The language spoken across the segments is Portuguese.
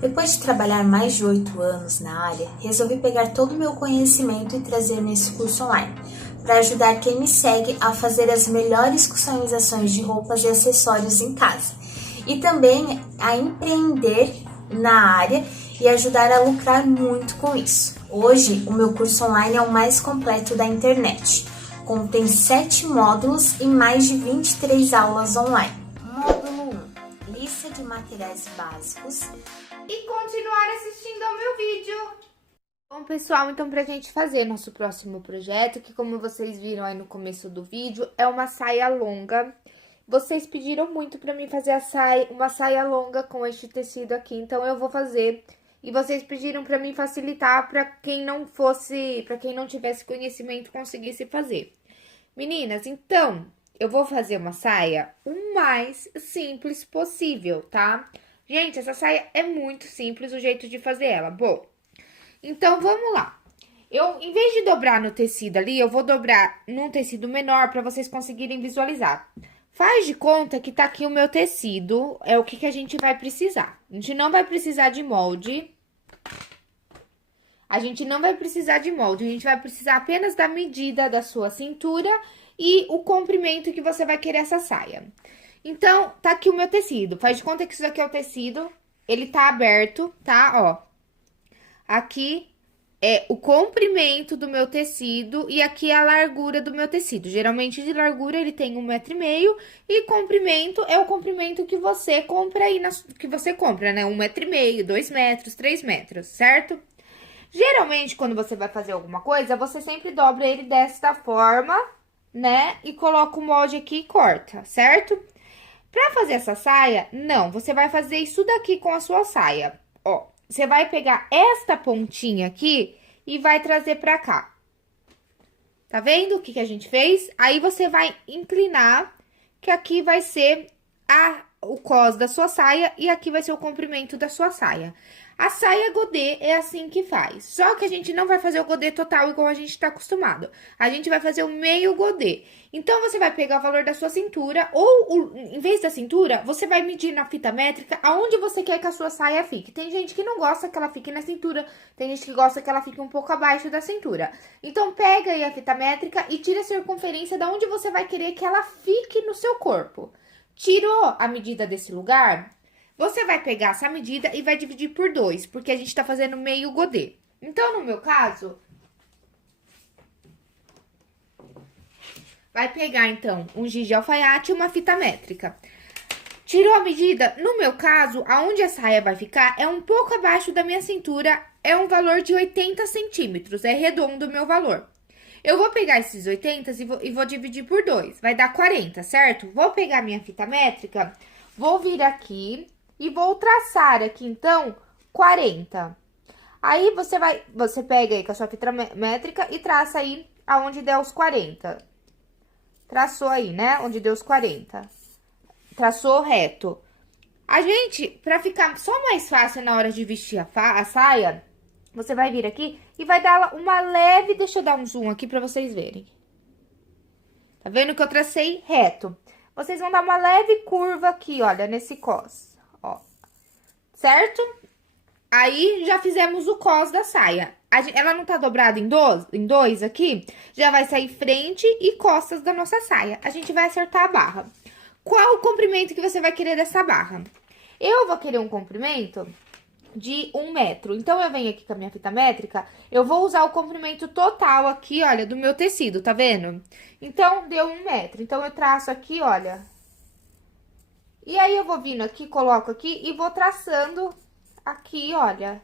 Depois de trabalhar mais de 8 anos na área, resolvi pegar todo o meu conhecimento e trazer nesse curso online, para ajudar quem me segue a fazer as melhores customizações de roupas e acessórios em casa, e também a empreender na área e ajudar a lucrar muito com isso. Hoje, o meu curso online é o mais completo da internet. Contém 7 módulos e mais de 23 aulas online. Módulo 1. Lista de materiais básicos. E continuar assistindo ao meu vídeo. Bom, pessoal, então pra gente fazer nosso próximo projeto, que como vocês viram aí no começo do vídeo, é uma saia longa. Vocês pediram muito pra mim fazer uma saia longa com este tecido aqui, então eu vou fazer. E vocês pediram pra mim facilitar pra quem não tivesse conhecimento, conseguisse fazer. Meninas, então, eu vou fazer uma saia o mais simples possível, tá? Gente, essa saia é muito simples o jeito de fazer ela. Bom, então vamos lá. Em vez de dobrar no tecido ali, eu vou dobrar num tecido menor para vocês conseguirem visualizar. Faz de conta que tá aqui o meu tecido, é o que a gente vai precisar. A gente não vai precisar de molde. A gente vai precisar apenas da medida da sua cintura e o comprimento que você vai querer essa saia. Então, tá aqui o meu tecido. Faz de conta que isso aqui é o tecido. Ele tá aberto, tá? Ó. Aqui é o comprimento do meu tecido e aqui é a largura do meu tecido. Geralmente, de largura, ele tem 1,5 m e comprimento é o comprimento que você compra aí, né? 1,5 m, 2 metros, 3 metros, certo? Geralmente, quando você vai fazer alguma coisa, você sempre dobra ele desta forma, né? E coloca o molde aqui e corta, certo? Pra fazer essa saia, não, você vai fazer isso daqui com a sua saia. Ó, você vai pegar esta pontinha aqui e vai trazer pra cá. Tá vendo o que a gente fez? Aí, você vai inclinar, que aqui vai ser o cos da sua saia e aqui vai ser o comprimento da sua saia. A saia godê é assim que faz, só que a gente não vai fazer o godê total igual a gente tá acostumado. A gente vai fazer o meio godê. Então, você vai pegar o valor da sua cintura, ou em vez da cintura, você vai medir na fita métrica aonde você quer que a sua saia fique. Tem gente que não gosta que ela fique na cintura, tem gente que gosta que ela fique um pouco abaixo da cintura. Então, pega aí a fita métrica e tira a circunferência da onde você vai querer que ela fique no seu corpo. Tirou a medida desse lugar? Você vai pegar essa medida e vai dividir por 2, porque a gente tá fazendo meio godê. Então, no meu caso, vai pegar, então, um giz de alfaiate e uma fita métrica. Tirou a medida? No meu caso, aonde a saia vai ficar é um pouco abaixo da minha cintura, é um valor de 80 centímetros, é redondo o meu valor. Eu vou pegar esses 80 e vou dividir por 2, vai dar 40, certo? Vou pegar minha fita métrica, vou vir aqui e vou traçar aqui, então, 40. Aí, você pega aí com a sua fita métrica e traça aí aonde der os 40. Traçou aí, né? Onde deu os 40. Traçou reto. A gente, pra ficar só mais fácil na hora de vestir a saia, você vai vir aqui e vai dar uma leve... Deixa eu dar um zoom aqui pra vocês verem. Tá vendo que eu tracei reto? Vocês vão dar uma leve curva aqui, olha, nesse cos. Ó, certo? Aí, já fizemos o cos da saia. Ela não tá dobrada em dois aqui? Já vai sair frente e costas da nossa saia. A gente vai acertar a barra. Qual o comprimento que você vai querer dessa barra? Eu vou querer um comprimento de 1 metro. Então, eu venho aqui com a minha fita métrica, eu vou usar o comprimento total aqui, olha, do meu tecido, tá vendo? Então, deu 1 metro. Então, eu traço aqui, olha... E aí, eu vou vindo aqui, coloco aqui e vou traçando aqui, olha,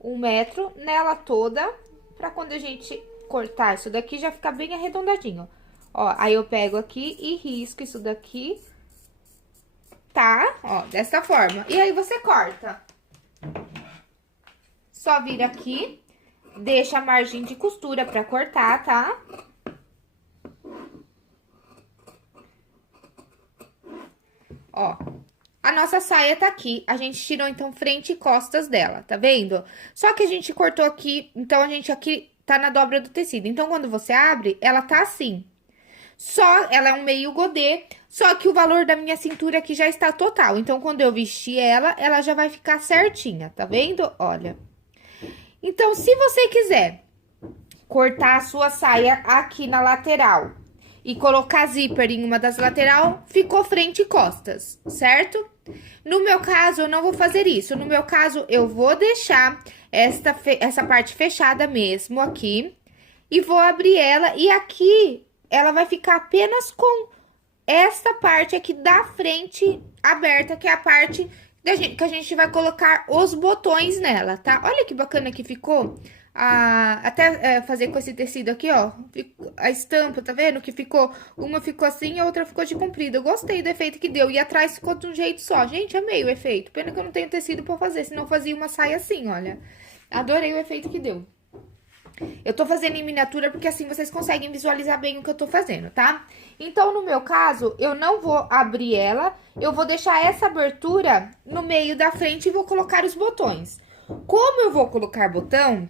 1 metro nela toda, pra quando a gente cortar isso daqui, já ficar bem arredondadinho. Ó, aí eu pego aqui e risco isso daqui, tá? Ó, dessa forma. E aí, você corta. Só vira aqui, deixa a margem de costura pra cortar, tá? Ó, a nossa saia tá aqui, a gente tirou, então, frente e costas dela, tá vendo? Só que a gente cortou aqui, então, a gente aqui tá na dobra do tecido. Então, quando você abre, ela tá assim. Só, ela é um meio godê, só que o valor da minha cintura aqui já está total. Então, quando eu vestir ela, ela já vai ficar certinha, tá vendo? Olha. Então, se você quiser cortar a sua saia aqui na lateral e colocar zíper em uma das lateral, ficou frente e costas, certo? No meu caso, eu não vou fazer isso. No meu caso, eu vou deixar essa parte fechada mesmo aqui e vou abrir ela. E aqui, ela vai ficar apenas com esta parte aqui da frente aberta, que é a parte que a gente vai colocar os botões nela, tá? Olha que bacana que ficou. Até fazer com esse tecido aqui, ó, a estampa, tá vendo? Que ficou, uma ficou assim e a outra ficou de comprido. Eu gostei do efeito que deu. E atrás ficou de um jeito só. Gente, amei o efeito. Pena que eu não tenho tecido pra fazer, senão eu fazia uma saia assim, olha. Adorei o efeito que deu. Eu tô fazendo em miniatura porque assim vocês conseguem visualizar bem o que eu tô fazendo, tá? Então, no meu caso, eu não vou abrir ela, eu vou deixar essa abertura no meio da frente e vou colocar os botões. Como eu vou colocar botão,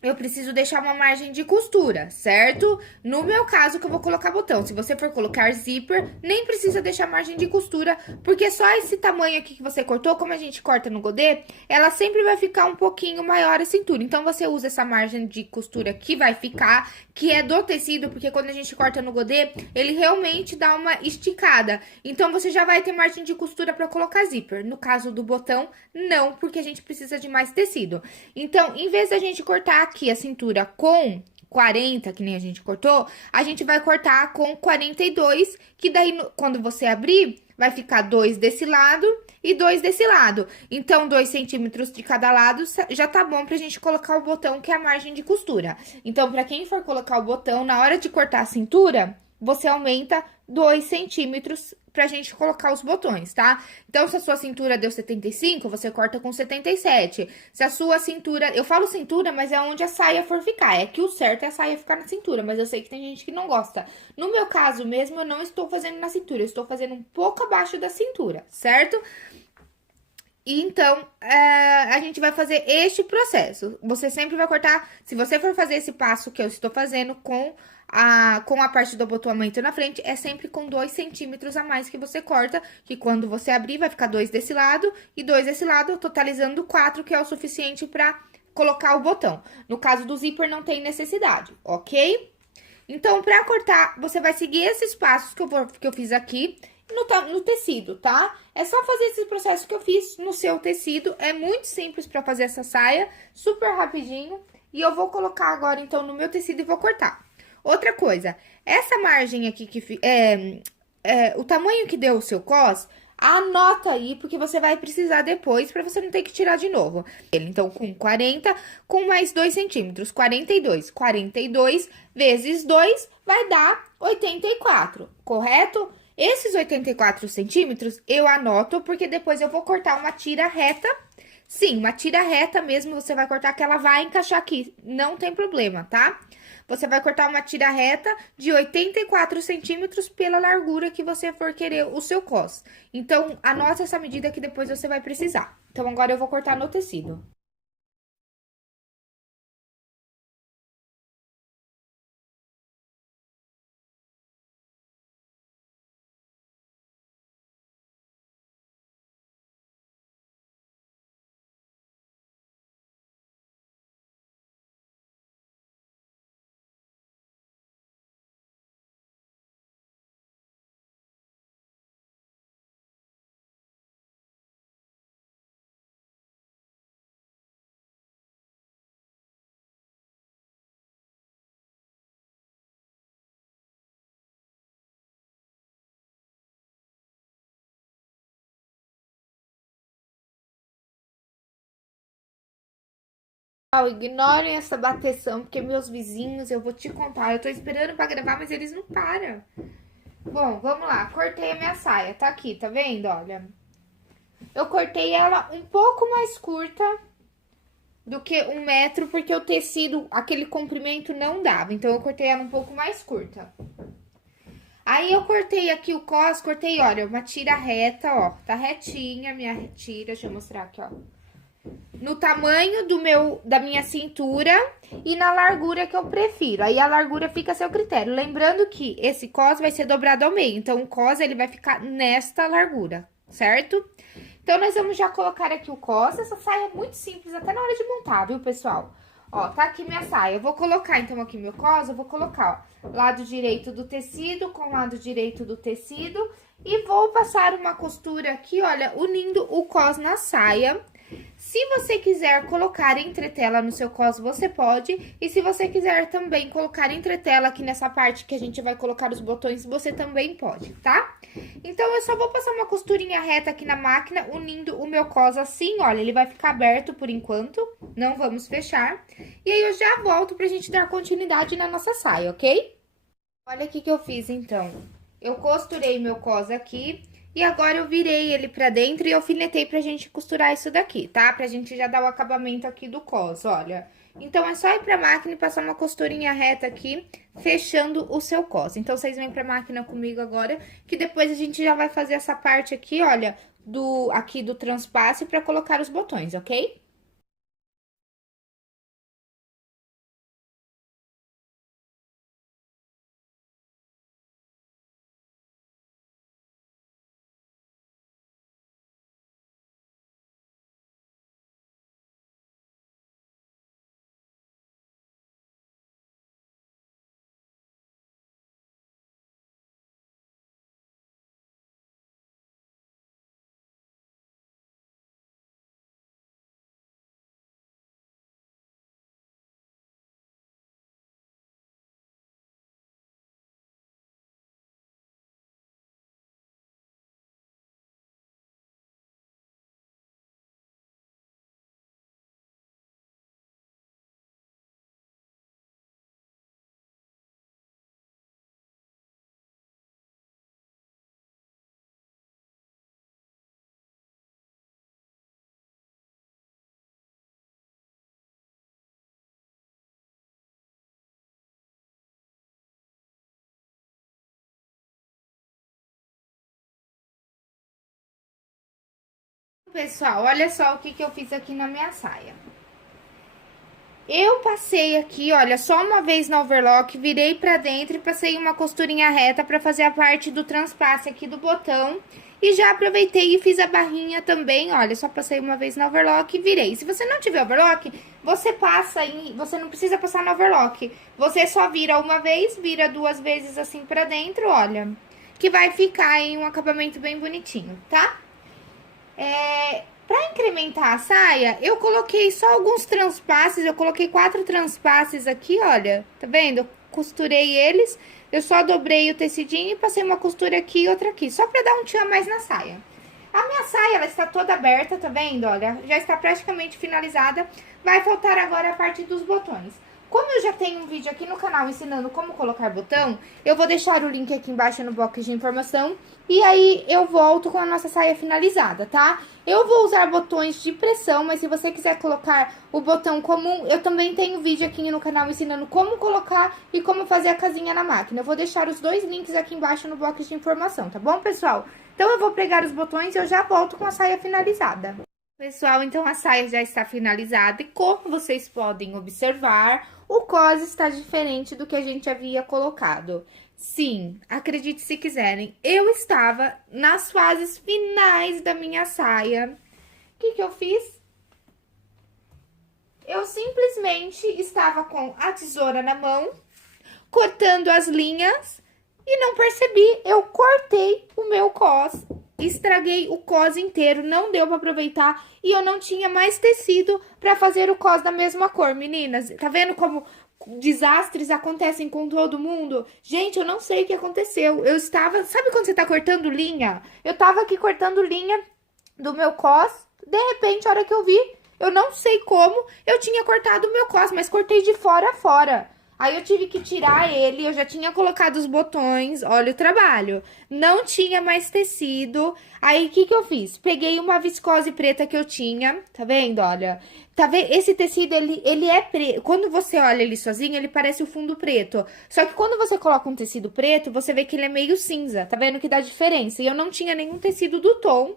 eu preciso deixar uma margem de costura, certo? No meu caso, que eu vou colocar botão. Se você for colocar zíper, nem precisa deixar margem de costura, porque só esse tamanho aqui que você cortou, como a gente corta no godê, ela sempre vai ficar um pouquinho maior a cintura. Então, você usa essa margem de costura que vai ficar, que é do tecido, porque quando a gente corta no godê, ele realmente dá uma esticada. Então, você já vai ter margem de costura para colocar zíper. No caso do botão, não, porque a gente precisa de mais tecido. Então, em vez da gente cortar aqui a cintura com 40, que nem a gente cortou, a gente vai cortar com 42, que daí, quando você abrir, vai ficar 2 desse lado e 2 desse lado. Então, 2 centímetros de cada lado já tá bom pra gente colocar o botão, que é a margem de costura. Então, pra quem for colocar o botão, na hora de cortar a cintura, você aumenta 2 centímetros pra gente colocar os botões, tá? Então, se a sua cintura deu 75, você corta com 77. Se a sua cintura... Eu falo cintura, mas é onde a saia for ficar. É que o certo é a saia ficar na cintura, mas eu sei que tem gente que não gosta. No meu caso mesmo, eu não estou fazendo na cintura. Eu estou fazendo um pouco abaixo da cintura, certo? E então, a gente vai fazer este processo. Você sempre vai cortar... Se você for fazer esse passo que eu estou fazendo com a parte do abotoamento na frente, é sempre com 2 centímetros a mais que você corta, que quando você abrir vai ficar 2 desse lado e 2 desse lado, totalizando 4, que é o suficiente pra colocar o botão. No caso do zíper, não tem necessidade, ok? Então, pra cortar, você vai seguir esses passos que eu fiz aqui no tecido, tá? É só fazer esse processo que eu fiz no seu tecido, é muito simples pra fazer essa saia, super rapidinho. E eu vou colocar agora, então, no meu tecido e vou cortar. Outra coisa, essa margem aqui, o tamanho que deu o seu cos, anota aí, porque você vai precisar depois, pra você não ter que tirar de novo. Então, com 40, com mais 2 centímetros, 42. 42 vezes 2 vai dar 84, correto? Esses 84 centímetros eu anoto, porque depois eu vou cortar uma tira reta. Sim, uma tira reta mesmo, você vai cortar que ela vai encaixar aqui, não tem problema, tá? Você vai cortar uma tira reta de 84 centímetros pela largura que você for querer o seu cos. Então, anota essa medida que depois você vai precisar. Então, agora eu vou cortar no tecido. Ignorem essa bateção, porque meus vizinhos, eu vou te contar, eu tô esperando pra gravar, mas eles não param. Bom, vamos lá, cortei a minha saia, tá aqui, tá vendo? Olha, eu cortei ela um pouco mais curta do que 1 metro, porque o tecido, aquele comprimento não dava, então eu cortei ela um pouco mais curta. Aí, eu cortei aqui o cortei, olha, uma tira reta, ó, tá retinha a minha tira, deixa eu mostrar aqui, ó. no tamanho da minha cintura e na largura que eu prefiro. Aí a largura fica a seu critério. Lembrando que esse cos vai ser dobrado ao meio, então o cos ele vai ficar nesta largura, certo? Então, nós vamos já colocar aqui o cos. Essa saia é muito simples, até na hora de montar, viu, pessoal? Ó, tá aqui minha saia. Eu vou colocar, então, aqui meu cos, eu vou colocar, ó, lado direito do tecido com lado direito do tecido. E vou passar uma costura aqui, olha, unindo o cos na saia. Se você quiser colocar entretela no seu cos, você pode. E se você quiser também colocar entretela aqui nessa parte que a gente vai colocar os botões, você também pode, tá? Então, eu só vou passar uma costurinha reta aqui na máquina, unindo o meu cos assim, olha, ele vai ficar aberto por enquanto, não vamos fechar. E aí, eu já volto pra gente dar continuidade na nossa saia, ok? Olha aqui que eu fiz, então. Eu costurei meu cos aqui. E agora, eu virei ele pra dentro e alfinetei pra gente costurar isso daqui, tá? Pra gente já dar o acabamento aqui do cos, olha. Então, é só ir pra máquina e passar uma costurinha reta aqui, fechando o seu cos. Então, vocês vêm pra máquina comigo agora, que depois a gente já vai fazer essa parte aqui, olha, aqui do transpasse pra colocar os botões, ok? Pessoal, olha só o que eu fiz aqui na minha saia. Eu passei aqui, olha, só uma vez na overlock, virei pra dentro e passei uma costurinha reta pra fazer a parte do transpasse aqui do botão. E já aproveitei e fiz a barrinha também, olha, só passei uma vez na overlock e virei. Se você não tiver overlock, você não precisa passar na overlock. Você só vira uma vez, vira duas vezes assim pra dentro, olha, que vai ficar em um acabamento bem bonitinho, tá? Pra incrementar a saia, eu coloquei só alguns transpasses, eu coloquei 4 transpasses aqui, olha, tá vendo? Eu costurei eles, eu só dobrei o tecidinho e passei uma costura aqui e outra aqui, só pra dar um tchan mais na saia. A minha saia, ela está toda aberta, tá vendo? Olha, já está praticamente finalizada, vai faltar agora a parte dos botões. Como eu já tenho um vídeo aqui no canal ensinando como colocar botão, eu vou deixar o link aqui embaixo no box de informação. E aí, eu volto com a nossa saia finalizada, tá? Eu vou usar botões de pressão, mas se você quiser colocar o botão comum, eu também tenho vídeo aqui no canal ensinando como colocar e como fazer a casinha na máquina. Eu vou deixar os dois links aqui embaixo no box de informação, tá bom, pessoal? Então, eu vou pregar os botões e eu já volto com a saia finalizada. Pessoal, então a saia já está finalizada e como vocês podem observar, o cos está diferente do que a gente havia colocado. Sim, acredite se quiserem, eu estava nas fases finais da minha saia. O que eu fiz? Eu simplesmente estava com a tesoura na mão, cortando as linhas e não percebi, eu cortei o meu cos. Estraguei o cos inteiro, não deu pra aproveitar e eu não tinha mais tecido pra fazer o cos da mesma cor, meninas. Tá vendo como desastres acontecem com todo mundo? Gente, eu não sei o que aconteceu. Eu estava, sabe quando você tá cortando linha? Eu tava aqui cortando linha do meu cos, de repente, a hora que eu vi, eu não sei como, eu tinha cortado o meu cos, mas cortei de fora a fora. Aí eu tive que tirar ele, eu já tinha colocado os botões, olha o trabalho. Não tinha mais tecido. Aí, o que eu fiz? Peguei uma viscose preta que eu tinha, tá vendo? Olha, tá vendo? Esse tecido, ele é preto. Quando você olha ele sozinho, ele parece o fundo preto. Só que quando você coloca um tecido preto, você vê que ele é meio cinza, tá vendo que dá diferença? E eu não tinha nenhum tecido do tom.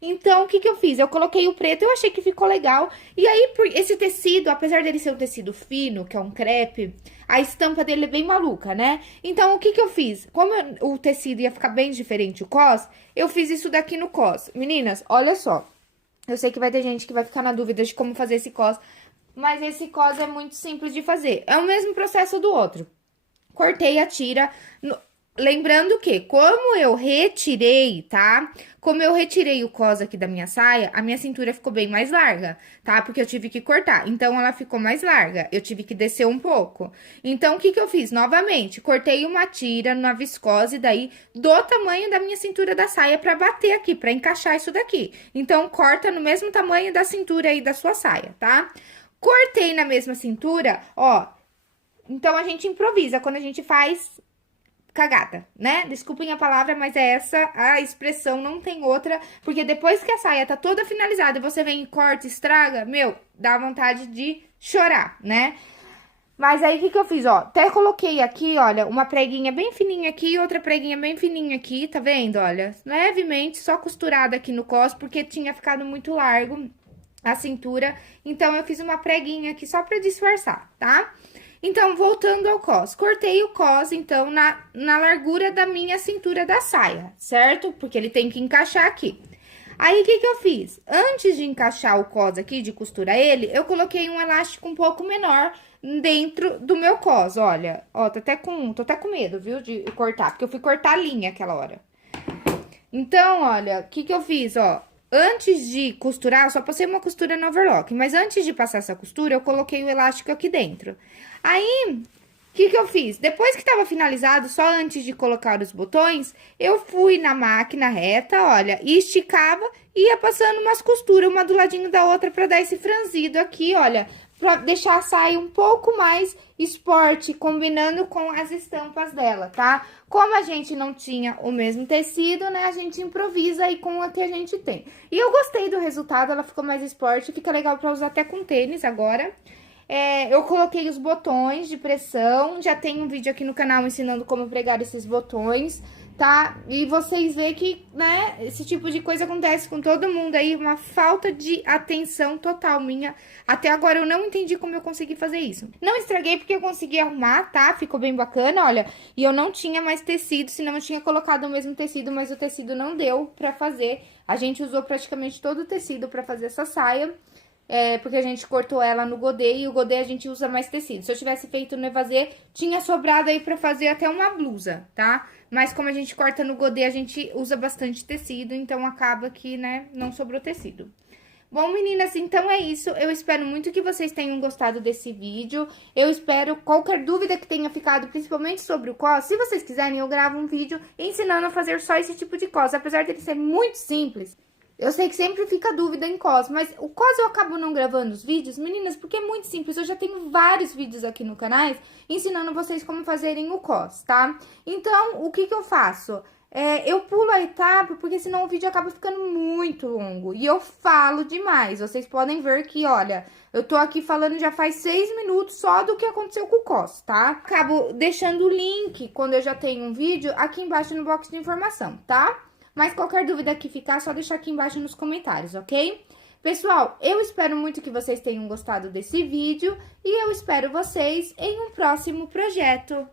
Então, o que que eu fiz? Eu coloquei o preto, eu achei que ficou legal. E aí, esse tecido, apesar dele ser um tecido fino, que é um crepe, a estampa dele é bem maluca, né? Então, o que que eu fiz? Como o tecido ia ficar bem diferente o cos, eu fiz isso daqui no cos. Meninas, olha só. Eu sei que vai ter gente que vai ficar na dúvida de como fazer esse cos, mas esse cos é muito simples de fazer. É o mesmo processo do outro. Cortei a tira. Lembrando que, como eu retirei, tá? Como eu retirei o cos aqui da minha saia, a minha cintura ficou bem mais larga, tá? Porque eu tive que cortar. Então, ela ficou mais larga. Eu tive que descer um pouco. Então, o que que eu fiz? Novamente, cortei uma tira na viscose daí do tamanho da minha cintura da saia pra bater aqui, pra encaixar isso daqui. Então, corta no mesmo tamanho da cintura aí da sua saia, tá? Cortei na mesma cintura, ó. Então, a gente improvisa quando a gente faz cagada, né? Desculpem a palavra, mas é essa a expressão, não tem outra. Porque depois que a saia tá toda finalizada e você vem e corta, estraga, meu, dá vontade de chorar, né? Mas aí, o que que eu fiz, ó? Até coloquei aqui, olha, uma preguinha bem fininha aqui e outra preguinha bem fininha aqui, tá vendo? Olha, levemente, só costurada aqui no cos, porque tinha ficado muito largo a cintura. Então, eu fiz uma preguinha aqui só pra disfarçar, tá? Então, voltando ao cos, cortei o cos, então, na largura da minha cintura da saia, certo? Porque ele tem que encaixar aqui. Aí, o que que eu fiz? Antes de encaixar o cos aqui, de costurar ele, eu coloquei um elástico um pouco menor dentro do meu cos, olha. Ó, tô até com medo, viu, de cortar, porque eu fui cortar a linha aquela hora. Então, olha, o que que eu fiz, ó? Antes de costurar, eu só passei uma costura no overlock, mas antes de passar essa costura, eu coloquei o elástico aqui dentro. Aí, o que que eu fiz? Depois que tava finalizado, só antes de colocar os botões, eu fui na máquina reta, olha, e esticava e ia passando umas costuras, uma do ladinho da outra, pra dar esse franzido aqui, olha, pra deixar a saia um pouco mais esporte, combinando com as estampas dela, tá? Como a gente não tinha o mesmo tecido, né, a gente improvisa aí com o que a gente tem. E eu gostei do resultado, ela ficou mais esporte, fica legal pra usar até com tênis agora. Eu coloquei os botões de pressão, já tem um vídeo aqui no canal ensinando como pregar esses botões, tá? E vocês veem que, né, esse tipo de coisa acontece com todo mundo aí, uma falta de atenção total minha. Até agora eu não entendi como eu consegui fazer isso. Não estraguei porque eu consegui arrumar, tá? Ficou bem bacana, olha. E eu não tinha mais tecido, senão eu tinha colocado o mesmo tecido, mas o tecido não deu pra fazer. A gente usou praticamente todo o tecido pra fazer essa saia. Porque a gente cortou ela no godê e o godê a gente usa mais tecido. Se eu tivesse feito no evasê, tinha sobrado aí pra fazer até uma blusa, tá? Mas como a gente corta no godê, a gente usa bastante tecido, então acaba que, né, não sobrou tecido. Bom, meninas, então é isso. Eu espero muito que vocês tenham gostado desse vídeo. Eu espero qualquer dúvida que tenha ficado, principalmente sobre o cos. Se vocês quiserem, eu gravo um vídeo ensinando a fazer só esse tipo de cos. Apesar dele ser muito simples, eu sei que sempre fica dúvida em cos, mas o cos eu acabo não gravando os vídeos, meninas, porque é muito simples. Eu já tenho vários vídeos aqui no canal ensinando vocês como fazerem o cos, tá? Então, o que que eu faço? Eu pulo a etapa, porque senão o vídeo acaba ficando muito longo. E eu falo demais. Vocês podem ver que, olha, eu tô aqui falando já faz 6 minutos só do que aconteceu com o cos, tá? Acabo deixando o link, quando eu já tenho um vídeo, aqui embaixo no box de informação, tá? Mas qualquer dúvida que ficar, é só deixar aqui embaixo nos comentários, ok? Pessoal, eu espero muito que vocês tenham gostado desse vídeo e eu espero vocês em um próximo projeto.